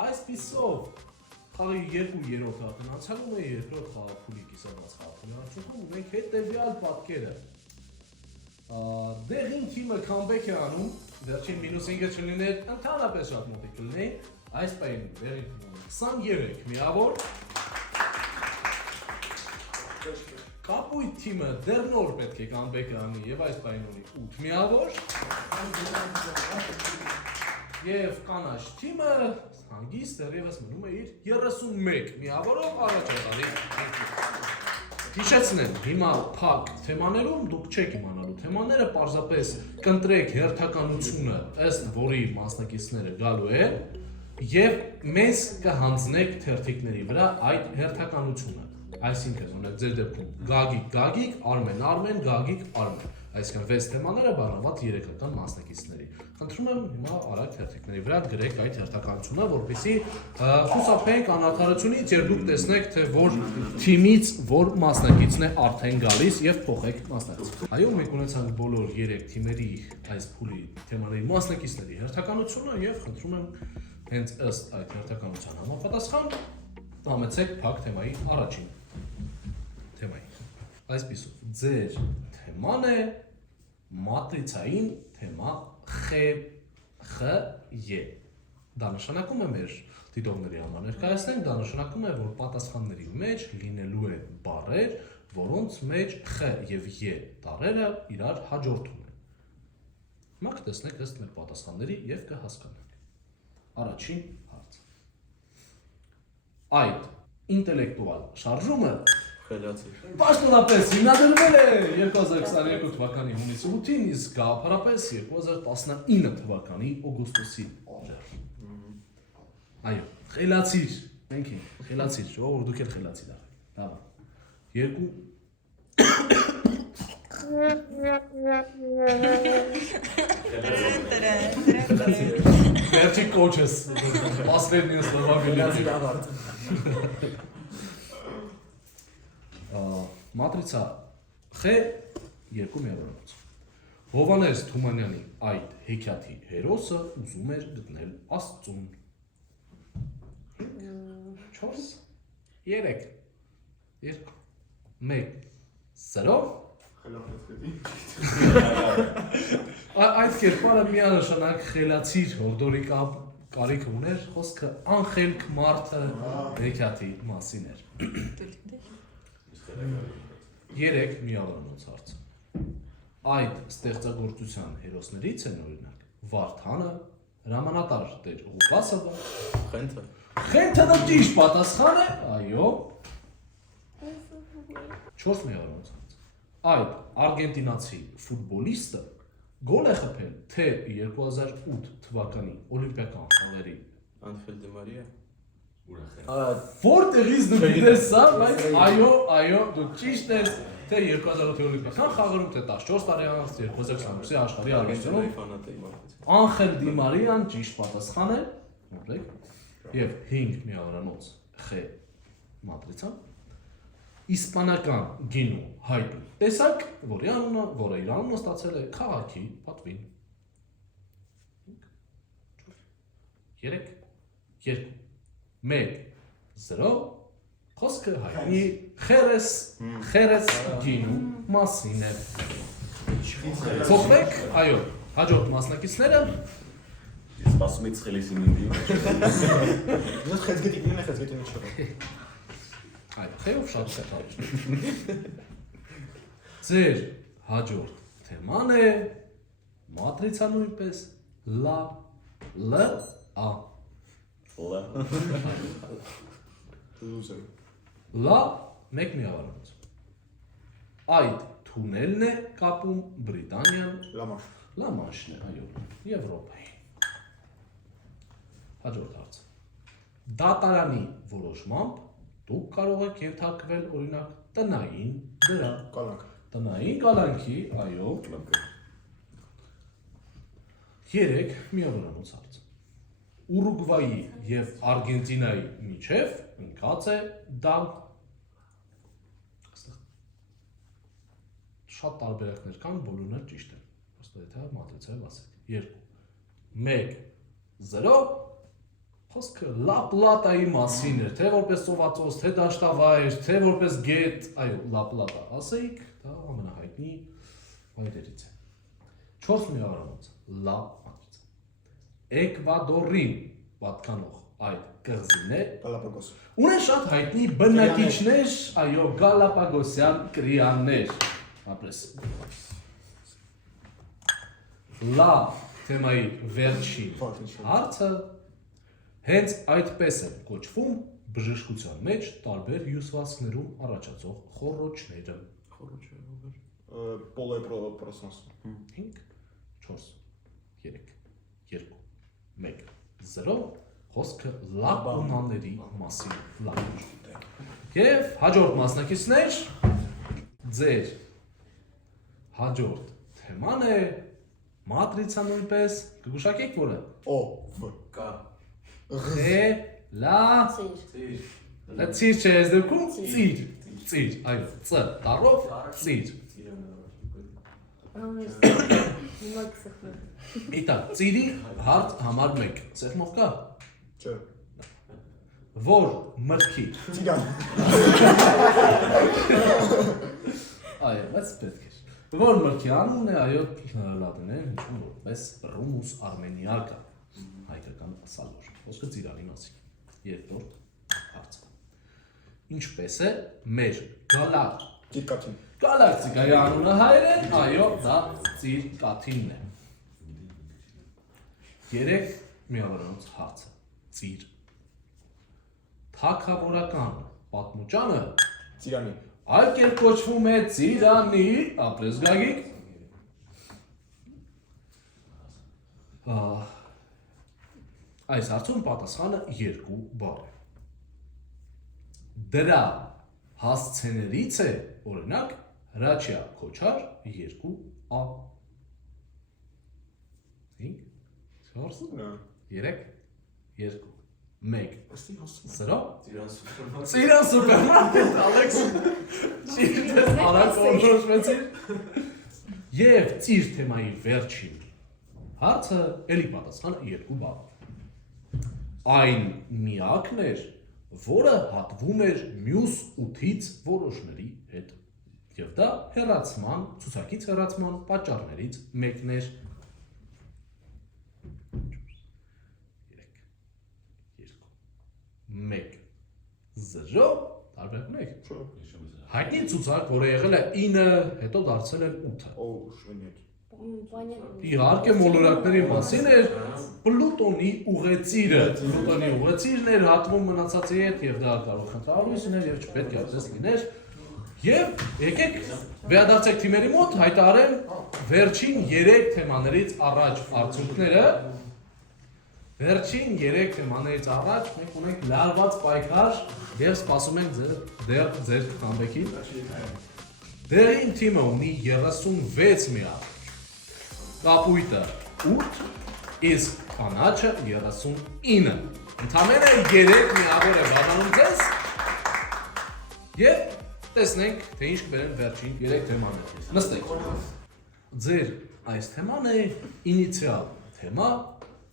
Այսպիսով խաղի 2-րդ հաղթան անցալում է երկրորդ խաղափուլի կիսաբաց խաղափուլի արդյունքում ունենք հետևյալ պատկերը։ Դեղին թիմը comeback է անում, վերջին -5-ը չլիներ, ընդհանրապես շատ մոտիկ կլինեին, այս պահին դեղին թիմը 23 միավոր Կապույտ թիմը դեռ նոր պետք է comeback անի եւ այս պահին ունի 8 միավոր Եվ կանաչ թիմը հանգիստ դեռևս մնում է իր 31 միավորով առաջ եղարի Հիշեցնեմ, հիմա փակ թեմաներում դուք չեք իմանալու թեմաները պարզապես կընտրեք հերթականությունը ըստ որի մասնակիցները գալու են եւ մեզ կհանձնեք թերթիկների վրա այդ հերթականությունը Այսինքն ունեք ձեր դեպքում Գագիկ, Արմեն, Գագիկ, Արմեն Այսինքն 6 թեմաները բառնված 3-ական մասնակիցների Խնդրում եմ հիմա արագ թերթիկների վրա գրեք այդ հերթականությունը, որպեսզի խուսափենք անարդարությունից եւ դուք տեսնեք թե որ թիմից որ մասնակիցն է արդեն գալիս եւ փոխեք մասնակից։ Այո, մենք ունեցանք բոլոր 3 թիմերի այս փուլի թեմաների մասնակիցների հերթականությունը եւ խնդրում եմ հենց ըստ այդ հերթականության համապատասխան համեցեք փակ թեմայի առաջին թեմայի։ Այսպիսով ձեր թեման է մատրիցային թեմա Խ-Ե Դա նշանակում է մեր դիտողների համար ներկայացնենք, դա նշանակում է, որ պատասխանների մեջ լինելու է բառեր, որոնց մեջ Խ եւ Ե տառերը իրար հաջորդում են։ Հիմա կտեսնեք ըստ մեր պատասխանների եւ կհասկանաք։ Առաջին հարց։ Այդ ինտելեկտուալ շարժումը Խելացի։ Պաշտոնապես հիմնադրվել է 2022 թվականի հունիսի 8-ին, իսկ գաղափարապես 2019 թվականի օգոստոսի լրիվ։ Այո, խելացիր, մենք ենք, խելացիր, ժողովուրդ դուք էլ խելացիր ախ։ Լավ։ Երկու Վերջի կոչես, ասվերնի ստավագելի։ Խելացի ավարտ։ Մատրիցա Խ երկու միավորված։ Հովանես Թումանյանի այդ հեքիաթի հերոսը ուզում էր գտնել Աստծուն։ 4 3 2 1 0 Խելափետի։ Այդ կերպարը միանշանակ խելացիր հորդորի կարիք ուներ, խոսքը անխելք մարդը հեքիաթի մասին էր։ 3 միավորված հարց։ Այդ ստեղծագործության հերոսներից են օրինակ Վարդանը, հրամանատար Տեր Ղուկասովը, Խենթը։ Խենթը ճիշտ պատասխան է, այո։ 4 միավորված հարց։ Այդ արգենտինացի ֆուտբոլիստը գոլ է խփել թե 2008 թվականի օլիմպիական խաղերի Անխել Դի Մարիա։ Ուրախ է։ Որտեղից դու գիտես սա, բայց այո, դու ճիշտ ես, թե 2008 օլիմպիական խաղերում, թե 14 տարի անց 2022-ի աշխարհի արգենտինում Ֆանատ էի մարդից։ Անխել Դի Մարիան ճիշտ պատասխան է, մոռեք, եւ 5 միավորանոց Խ մատրիցան իսպանական գինու հայտնի տեսակ, որը իր անունը ստացել է քաղաքի պատվին։ 3 2 1 0 խոսքը հայտնի խերես գինու մասին է։ Ծոփեք, այո, հաջորդ մասնակիցները Ես սպասում եմ ցխելիսի ինձ։ Ես խեցգետի գինն է խեցգետի չեմ։ Այո, խեով շատ սեփալ։ Ձեր հաջորդ թեման է մատրիցա նույնպես լա լ-ա։ Loser։ Լա մեկ միավորված։ Այդ թունելն է կապում Բրիտանիան Լամաշ։ Լամանշն է, այո, Եվրոպայի։ Հաջորդ հարց։ Դատարանի որոշմամբ դուք կարող եք ենթարկվել օրինակ տնային դրա։ Կալանք։ Տնային կալանքի, այո, 3 միավորանոց հարց։ Ուրուգվայի եւ Արգենտինայի միջև ընկած է դա շատ տարբերակներ կան, բոլորն էլ ճիշտ են։ Պրոստը եթե մատրիցայով ասեք։ 2 1 0 խոսքը լապլատայի մասին էր, թե որպես սովածոց, թե դաշտավայր, թե որպես գետ, այո, լապլատա ասեիք, դա ամենահայտնի վայրերից է։ 4 միավորանոց լա մատրիցա։ Էկվադորին պատկանող այդ կղզին է Գալապագոս։ ունեն շատ հայտնի բնակիչներ, այո, գալապագոսյան կրիաներ, ապրես։ Լա թեմայի վերջին հարցը հենց այդպես են կոչվում բժշկության մեջ տարբեր հյուսվածքներում առաջացող խոռոչները։ Խորոչը ով էր։ Պոլեպրոսանս։ 5 4 3 2 1 0 խոսքը լակունաների մասին լավ։ Եվ հաջորդ մասնակիցներ ձեր հաջորդ թեման է մատրիցա նույնպես կգուշակեք որը O V Կա։ Է լա Ծիր։ Ծիր չէ ես դեպքում ծիր, այո, ծ տառով ծիր։ Հիմա կսխմեմ։ Իտակ, ծիրի հարց համար 1, սեղմով կա, Չէ։ որ մրգի, Տիգան։ այո, բայց պետք է, որ մրգի անունն է, այո, լատիներեն հիշում որպես ռումուս արմենիակա, հայկական սալոր, խոսքը ծիրանի մասին, երկրորդ հարցը, ինչպես է մեր Տիկատին։ գալակտիկայի անունը հայերեն, այո, դա ծիր կաթինն է, 3 միավորանոց հարցը, ծիր, թագավորական պատմուճանը Տիրանի։ Այլ կերպ կոչվում է ծիրանի, ապրես Գագիկ։ Այս հարցում պատասխանը 2 բառ է։ Դրա հասցեներից է, օրինակ, հրաչյա քոչար 2a։ 5 4 3 2 1 0 Ծիրան սուպերմարկետ Ալեքս Ծիրտես արագ օրոշվեցիր Եվ ծիր թեմայի վերջին հարցը էլի պատասխանը 2 բառ Այն միակն էր, որը հատվում էր մյուս 8-ից որոշների հետ Եվ դա հեռացման, ցուցակից հեռացման պատճառներից մեկն էր 1 0 տարբերակն եք հայտնի ցուցակ, որը եղել է 9, հետո դարձել է 8-ը Օ, շնորհակալ Իհարկե մոլորակների մասին էր Պլուտոնի ուղեծիրն էր հատվում մնացածի հետ եւ դա կարող խնդրալույս լիներ եւ չպետք է այդպես լիներ եւ եկեք վերադարձեք թիմերի մոտ հայտարարեն վերջին 3 թեմաներից առաջ արդյունքները Վերջին 3 թեմաներից առաջ մենք ունենք լարված պայքար եւ սպասում ենք ձեր քամբեքին Դերին թիմը ունի 36 միակ Կապույտը 8, իսկ կանաչը 39 Ընդամենը 3 միավոր է բաժանում ձեզ Եվ տեսնենք, թե ինչ կբերեն վերջին 3 թեմաները Նստեք Ձեր այս թեման է ինիցիալ թեմա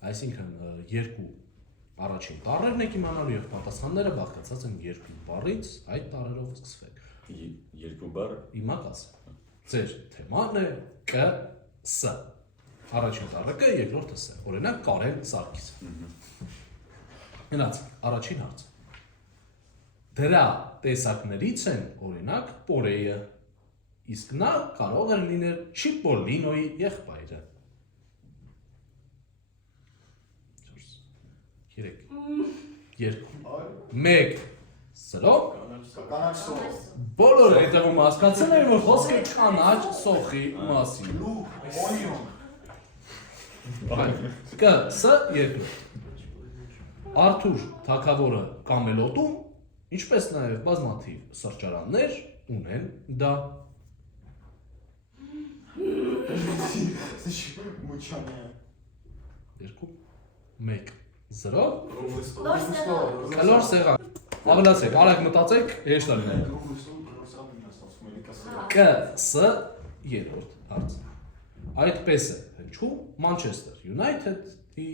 Այսինքն 2 առաջին տառերն եք իմանալու և պատասխանները բաղկացած են 2 բառից այդ տառերով սկսվեք 2 բառ Հիմա կասեմ Ձեր թեման է Կ.Ս. Առաջին տառը Կ, երկրորդը Ս. Օրինակ Կարեն Սարգիս Գնաց, առաջին հարց Դրա տեսակներից են օրինակ Պորեյը Իսկ նա կարող էր լինել Չիպոլինոյի եղբայրը 3 2 1 Սրով Կանաչ սող Բոլոր հետևում հասկացել են, որ խոսքը կանաչ սոխի մասին Օնիոն Կ, Ս, երկրորդ Արթուր թագավորը Կամելոտում, ինչպես նաև բազմաթիվ սրճարաններ ունեն դա Մուչանյա 2 1 0 Լոր սեղան Կլոր սեղան Ավելացեք, արագ մտածեք, հեշտ է լինել Կ, Ս, երրորդ հարց Այդպես է հնչում Manchester United-ի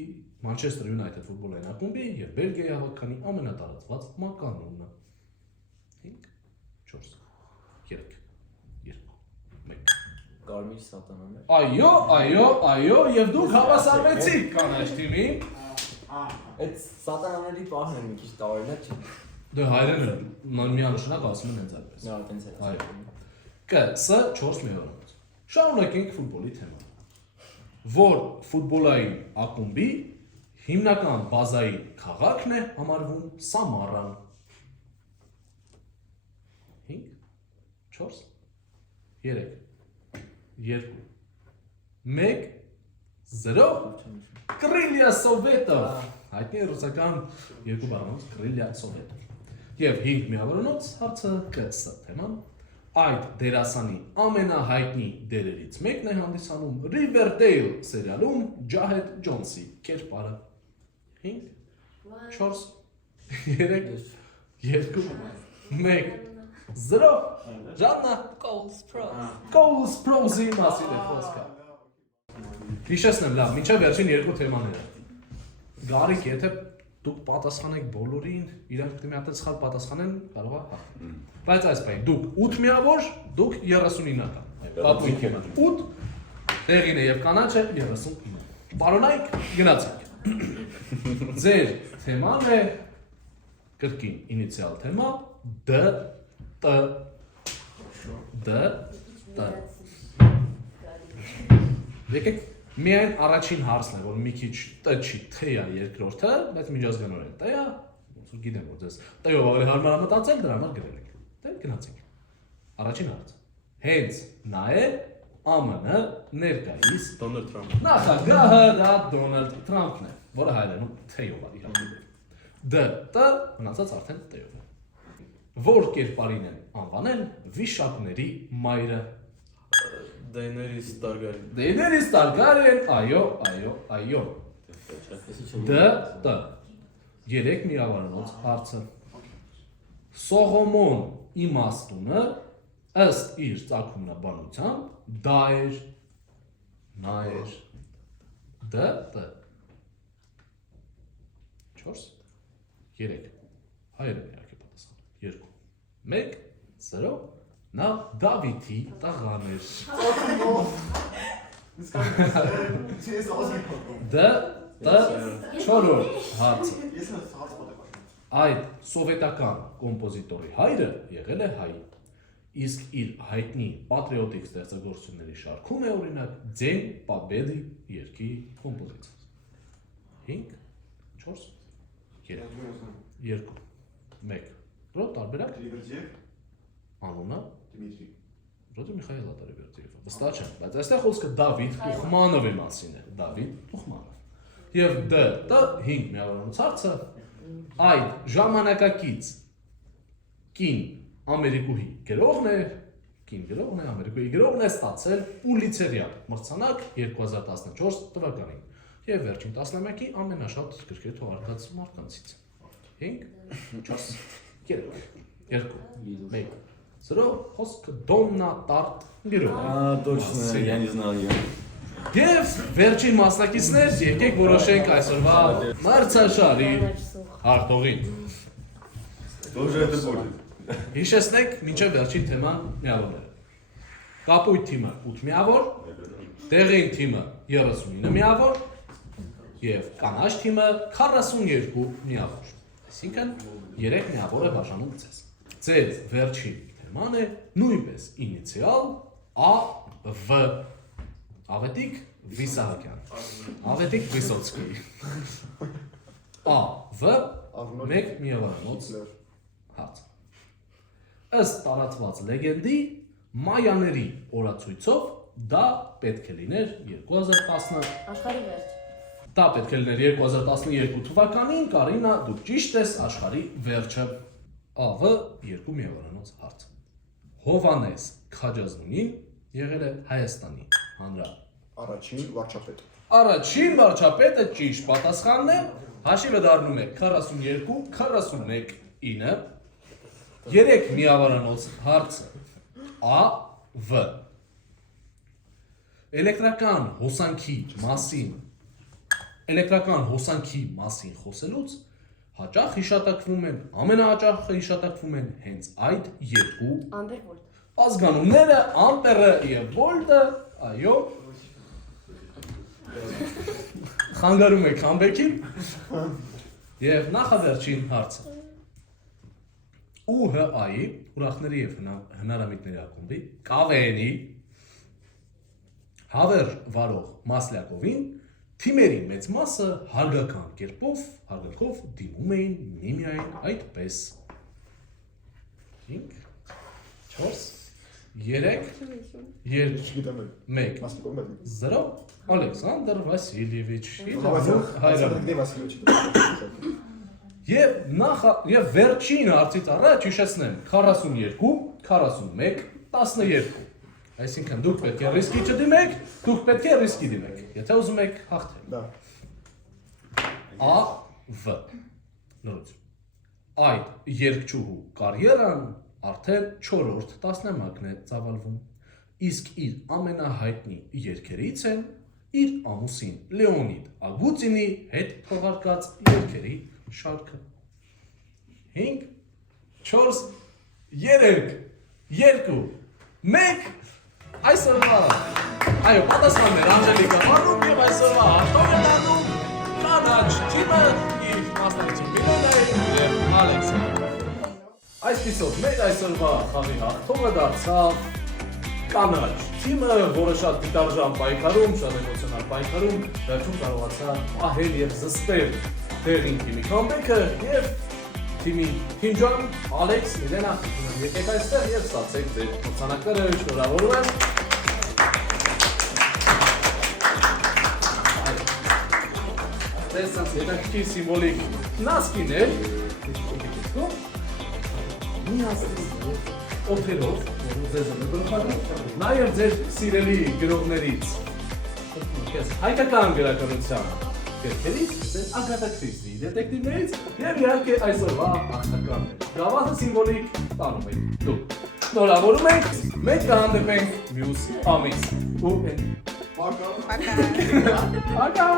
Manchester United ֆուտբոլային ակումբի և Բելգիայի հավաքականի ամենատարածված մականունը 5 4 3 2 1 Կարմիր սատանան Այո, և դուք հավասարվեցիք կանաչ թիմին Այդ սատանաների պահն են մի քիչ տարօրինակ չէ։ Դե հայրենը միանշանակ ասում են հենց այդպես Նա այդպես է։ Այո Կ, Ս, 4 միավորված Շարունակենք ֆուտբոլի թեման Որ ֆուտբոլային ակումբի հիմնական բազայի քաղաքն է համարվում Սամարան 5 4 3 2 1 0 Կրիլյա Սովետով Հայտնի ռուսական երկու բառանոց Կրիլյա Սովետով Եվ 5 միավորոնոց հարցը Կ.Ս. թեման Այդ դերասանի ամենահայտնի դերերից մեկն է հանդիսանում Riverdale սերիալում Ջահեդ Ջոնսի կերպարը 5 4 3 2 1 0 Ժաննա Coles Sprouse-ի մասին է խոսքը Հիշեցնեմ լավ, մինչև վերջին երկու թեմաները Գարիկ, եթե դուք պատասխանեք բոլորին, իրանք մի հատ սխալ պատասխանեն, կարող է հաղթել Բայց այս բանի, դուք 8 միավոր, դուք 39-ական Կապույտ կեման 8, տեղին է և կանաչը 39 Պարոնայք, գնացեք Ձեր թեման է կրկին ինիցիալ թեմա D, T D, T Եկեք Միայն առաջին հարցն է, որ մի քիչ Տ չի, Տ է երկրորդը, բայց միջազգանորեն Տ է, գիտեմ, որ ձեզ Տ-ով ավելի հարմար մտածել, դրա համար գրել եք, դե գնացեք Առաջին հարցը։ Հենց նա է ԱՄՆ ներկայիս Դոնալդ Թրամփ։ նախագահը դա Դոնալդ Թրամփն է, որը հայերենում թեյով է իհարկե։ Դ մնացած արդեն տեով է։ Որ կերպարին են անվանել վիշապների մայրը։ Դեյներիս Տարգարին։ Դեյներիս Տարգարիեն, այո։ Դ երեք միավորանոց հարցը։ Սողոմոն իմաստունը ըստ իր ծագումնաբանության դա էր, նա էր։ Դ 4 3 հայերեն իհարկե պատասխան 2 1 0 նա Դավիթի տղան էր։ Ես ասում Դ 4 հարցը։ Ես հարց պատկանում։ Այդ սովետական կոմպոզիտորի հայրը եղել է հայ, իսկ իր հայտնի պատրիոտիկ ստեղծագործությունների շարքում է օրինակ Ձեն Պաբեդի երգի կոմպոզիցիա։ 5 4 3 2 1 Ռո տարբերակ Դիվերսիվ անունը Դմիտրի։ Ռոդի Միխայել Ատարեվերտիևը։ Վստահ չեմ, բայց այստեղ խոսքը Դավիթ Տուխմանովի մասին է, Դավիթ Տուխմանով։ Եվ Դ 5 միավորանոց հարցը այդ ժամանակակից կին Ամերիկուհի գրողն է, Ամերիկուհի գրողն է ստացել Պուլիցերյան մրցանակ 2014 թվականին եւ վերջին տասնամյակի ամենաշատ գրքեր թողարկած մարդկանցից։ 5 4 3 2 1 0 խոսքը Դոննա Տարտ գրող։ Точно, я не знал ее. Եվ վերջին մասնակիցներ, եկեք որոշենք այսօրվա մրցաշարի հաղթողին։ Тоже это будет. Հիշեցնեք մինչև վերջին թեման միավորները։ Կապույտ թիմը 8 միավոր, դեղին թիմը 39 միավոր եւ կանաչ թիմը 42 միավոր։ Այսինքն 3 միավոր է բաժանում ձեզ։ Ձեր վերջին թեման է նույնպես ինիցիալ AV Ավետիք Վիսահակյան։ Ավետիք Վիսոցկի։ AV 1 միավորանոց հարց։ Ըստ տարածված լեգենդի մայաների օրացույցով դա պետք է լիներ 2010 Աշխարհի վերջ։ Դա պետք է լիներ 2012 թվականին, Կարինա, դու ճիշտ ես, աշխարհի վերջը։ AV 2 միավորանոց հարց։ Հովանես Քաջազնունին եղել է Հայաստանի Առաջին վարչապետ։ Առաջին վարչապետը ճիշտ պատասխանն է, հաշիվը դառնում է 42, 41, 9, 3 միավորանոց հարցը, AV Էլեկտրական հոսանքի մասին խոսելուց հաճախ հիշատակվում են, ամենահաճախ հիշատակվում են հենց այդ երկու Ամպեր վոլտ։ ազգանունները, ամպերը և վոլտը, այո, խանգարում եք համբեքին և նախավերջին հարցը։ ՈՒՀԱ-ի ուրախների և հնարամիտների ակումբի ԿՎՆ-ի հավերժ վարող Մասլյակովին թիմերի մեծ մասը հարգական կերպով դիմում էին միմիայն այդպես։ 5, 4, 3, 2, 1, 0, Ալեքսանդր Վասիլիևիչ, Եվ վերջին հարցից առաջ հիշեցնեմ 42, 41, 12 Այսինքն դուք պետք է ռիսկի չդիմեք, դուք պետք է ռիսկի դիմեք, եթե ուզում եք հաղթել։ AV Նորից Այդ երգչուհու կարիերան արդեն 4-րդ տասնամյակն է ծավալվում, իսկ իր ամենահայտնի երգերից են իր ամուսին Լեոնիդ Ագուծինի հետ թողարկած երգերի շարքը։ 5, 4, 3, 2, 1 Այսօրվա, այո, պատասխաններ Անջելիկա Մարում և այսօրվա հաղթող է դառնում կանաչ թիմը իր մասնակցին Միլենայի և Ալեքսը։ Այսպիսով մեր այսօրվա խաղի հաղթողը դարձավ կանաչ թիմը, որը շատ դիտարժան պայքարում, շատ էմոցիոնալ պայքարում, վերջում կարողացա պահել և զսպել դեղին թիմի քամբեքը և թիմի Թինջան, Ալեքս, Միլենա, եկեք այստեղ եւ ստացեք ձեր մրցանակները, շնորհավորում եմ։ Տեսած հետաքրքիր սիմվոլիկ նասկիներ, մի ասես օթերով, ձեզ եմ գլխարկում, նաև ձեր սիրելի գրողներից, հայկական գրականության գրքերից, ձեր Ագաթա Քրիստիի դետեկտիվներից և իհարկե այսօրվա աղթականներ։ Գավաթը սիմվոլիկ տանում եք դուք։ Շնորհավորում ենք, մենք կհանդիպենք մյուս ամիս։ Ու Պակա։ Պակա։